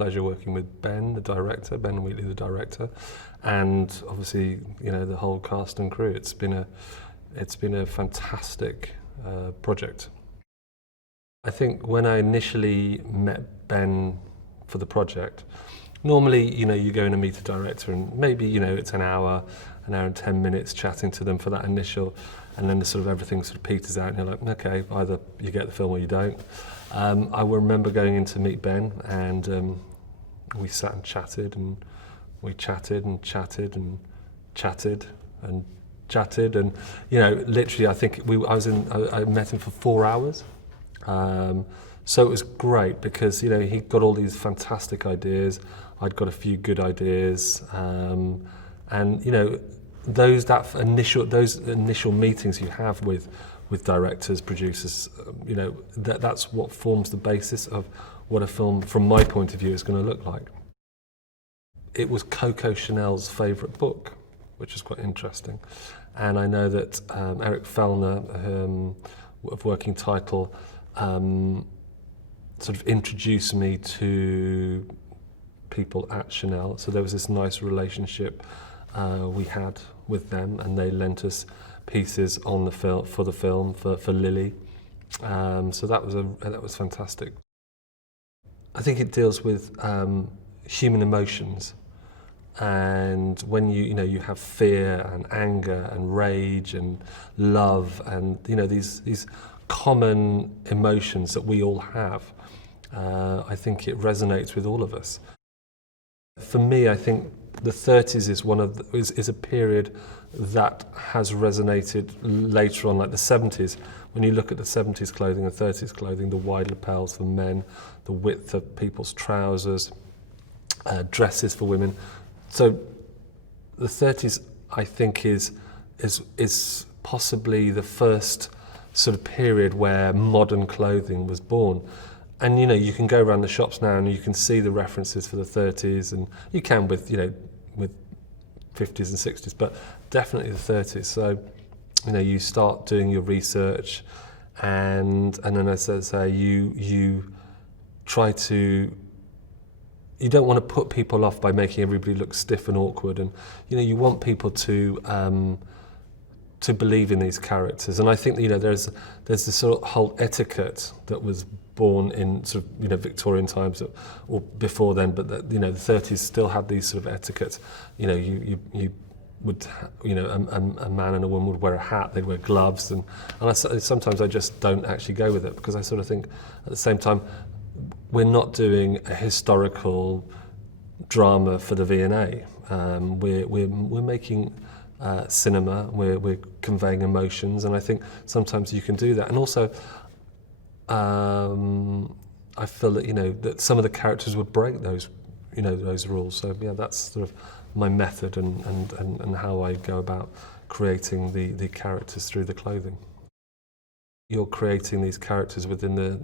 Pleasure working with Ben, the director, Ben Wheatley, the director, and obviously, you know, the whole cast and crew. It's been a fantastic project. I think when I initially met Ben for the project, normally, you know, you go in and meet a director and maybe, you know, it's an hour and 10 minutes chatting to them for that initial, and then the sort of everything sort of peters out and you're like, okay, either you get the film or you don't. I remember going in to meet Ben, and we sat and chatted, and we chatted and chatted and chatted and chatted, and you know, literally, I think I met him for 4 hours. So it was great because, you know, he got all these fantastic ideas. I'd got a few good ideas, and you know, those initial meetings you have with directors, producers, you know, that's what forms the basis of what a film, from my point of view, is going to look like. It was Coco Chanel's favourite book, which is quite interesting, and I know that Eric Fellner of Working Title sort of introduced me to people at Chanel, so there was this nice relationship we had with them, and they lent us pieces on the film for Lily. So that was fantastic. I think it deals with human emotions, and when you have fear and anger and rage and love, and you know, these common emotions that we all have. I think it resonates with all of us. For me, I think the 30s is a period that has resonated later on, like the 70s. When you look at the 70s clothing and 30s clothing, the wide lapels for men, the width of people's trousers, dresses for women. So the 30s, I think, is possibly the first sort of period where modern clothing was born. And you know, you can go around the shops now and you can see the references for the 30s, and you can with 50s and 60s, but definitely the 30s. So, you know, you start doing your research, and then, as I say, you try to. You don't want to put people off by making everybody look stiff and awkward, and you know, you want people to believe in these characters. And I think, you know, there's this sort of whole etiquette that was born in sort of, you know, Victorian times or before then, but that, you know, the 30s still had these sort of etiquettes. You know, you would, you know, a man and a woman would wear a hat, they'd wear gloves, and sometimes I just don't actually go with it, because I sort of think at the same time, we're not doing a historical drama for the V&A. We're making cinema, we're conveying emotions, and I think sometimes you can do that. And also, I feel that, you know, that some of the characters would break those, you know, those rules. So yeah, that's sort of my method and how I go about creating the characters through the clothing. You're creating these characters within the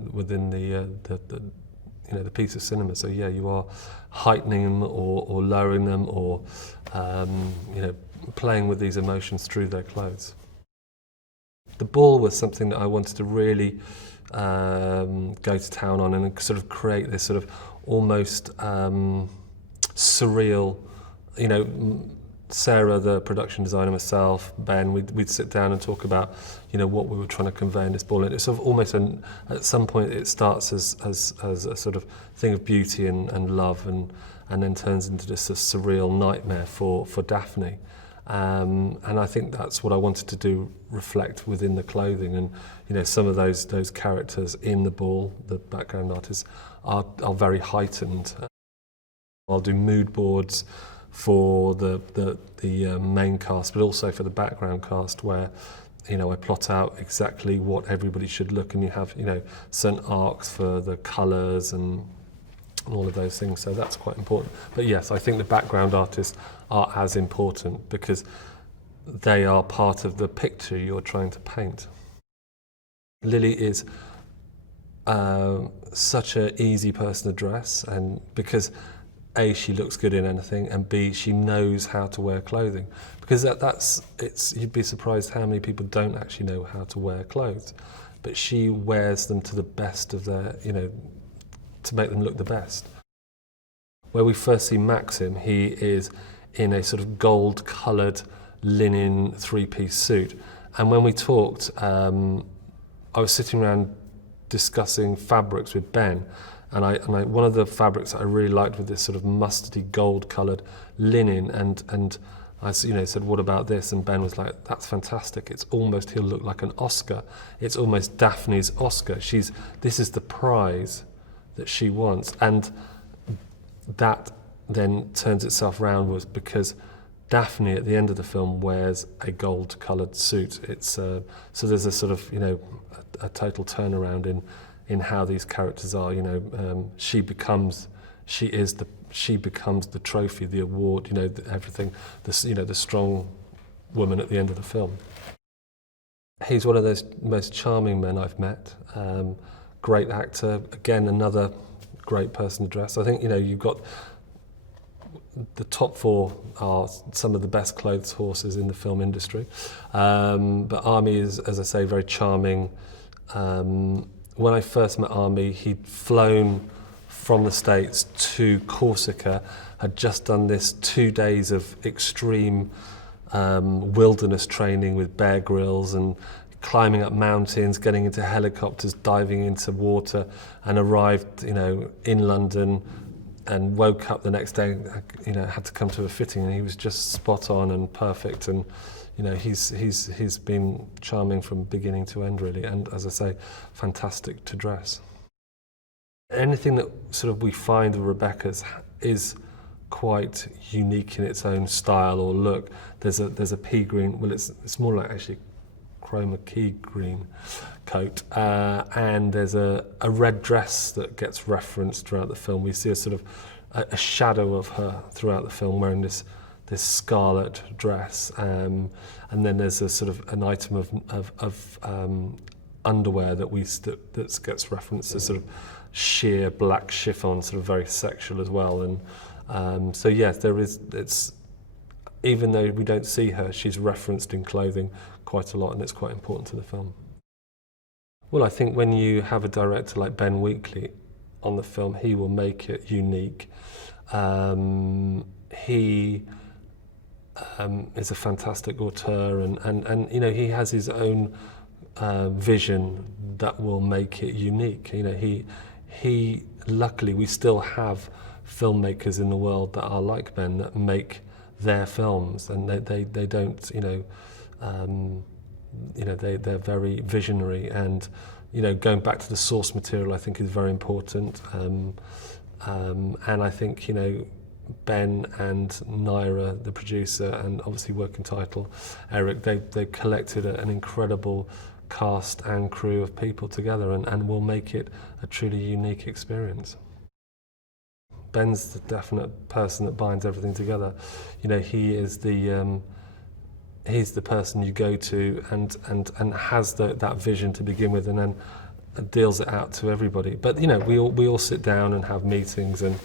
you know, the piece of cinema. So yeah, you are heightening them or lowering them, or you know, playing with these emotions through their clothes. The ball was something that I wanted to really go to town on, and sort of create this sort of almost surreal, you know, Sarah, the production designer, myself, Ben, we'd sit down and talk about, you know, what we were trying to convey in this ball. And it's sort of almost, at some point, it starts as a sort of thing of beauty and love, and then turns into this surreal nightmare for Daphne. And I think that's what I wanted to do, reflect within the clothing. And you know, some of those characters in the ball, the background artists, are very heightened. I'll do mood boards for the main cast, but also for the background cast, where, you know, I plot out exactly what everybody should look, and you have, you know, certain arcs for the colours and all of those things. So that's quite important. But yes, I think the background artists are as important, because they are part of the picture you're trying to paint. Lily is such an easy person to dress, and because A, she looks good in anything, and B, she knows how to wear clothing. Because you'd be surprised how many people don't actually know how to wear clothes, but she wears them to the best of their, you know, to make them look the best. where we first see Maxim, he is in a sort of gold-coloured linen three-piece suit. And when we talked, I was sitting around discussing fabrics with Ben, and I one of the fabrics that I really liked with this sort of mustardy gold-coloured linen, and I said, what about this? And Ben was like, that's fantastic. It's almost, he'll look like an Oscar. It's almost Daphne's Oscar. This is the prize that she wants. And that then turns itself round was because Daphne at the end of the film wears a gold-coloured suit. It's so there's a sort of a total turnaround in how these characters are. She becomes the trophy, the award. Everything. The strong woman at the end of the film. He's one of those most charming men I've met. Great actor. Again, another great person to dress. I think you've got. The top four are some of the best clothes horses in the film industry. But Armie is, as I say, very charming. When I first met Armie, he'd flown from the States to Corsica, had just done this 2 days of extreme wilderness training with Bear Grylls and climbing up mountains, getting into helicopters, diving into water, and arrived, in London, and woke up the next day, had to come to a fitting, and he was just spot on and perfect. And he's been charming from beginning to end, really, and as I say, fantastic to dress. Anything that sort of we find of Rebecca's is quite unique in its own style or look. There's a pea green. Well, it's more like actually chroma key green coat, and there's a red dress that gets referenced throughout the film. We see a sort of a shadow of her throughout the film wearing this scarlet dress, and then there's a sort of an item of underwear that gets referenced as sort of sheer black chiffon, sort of very sexual as well. And so yes, it's even though we don't see her, she's referenced in clothing quite a lot, and it's quite important to the film. Well, I think when you have a director like Ben Wheatley on the film, he will make it unique. He is a fantastic auteur, and he has his own vision that will make it unique. He luckily, we still have filmmakers in the world that are like Ben, that make their films, and they don't, they're very visionary, and going back to the source material, I think is very important. And I think Ben and Naira, the producer, and obviously working title Eric, they collected an incredible cast and crew of people together, and will make it a truly unique experience. Ben's the definite person that binds everything together. He is he's the person you go to and has that vision to begin with, and then deals it out to everybody. But we all sit down and have meetings, and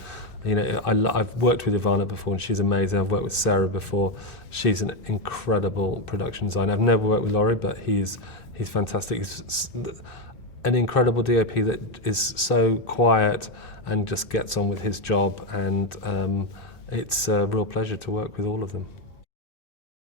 I've worked with Ivana before, and she's amazing. I've worked with Sarah before. She's an incredible production designer. I've never worked with Laurie, but he's fantastic. He's an incredible DOP that is so quiet and just gets on with his job, and it's a real pleasure to work with all of them.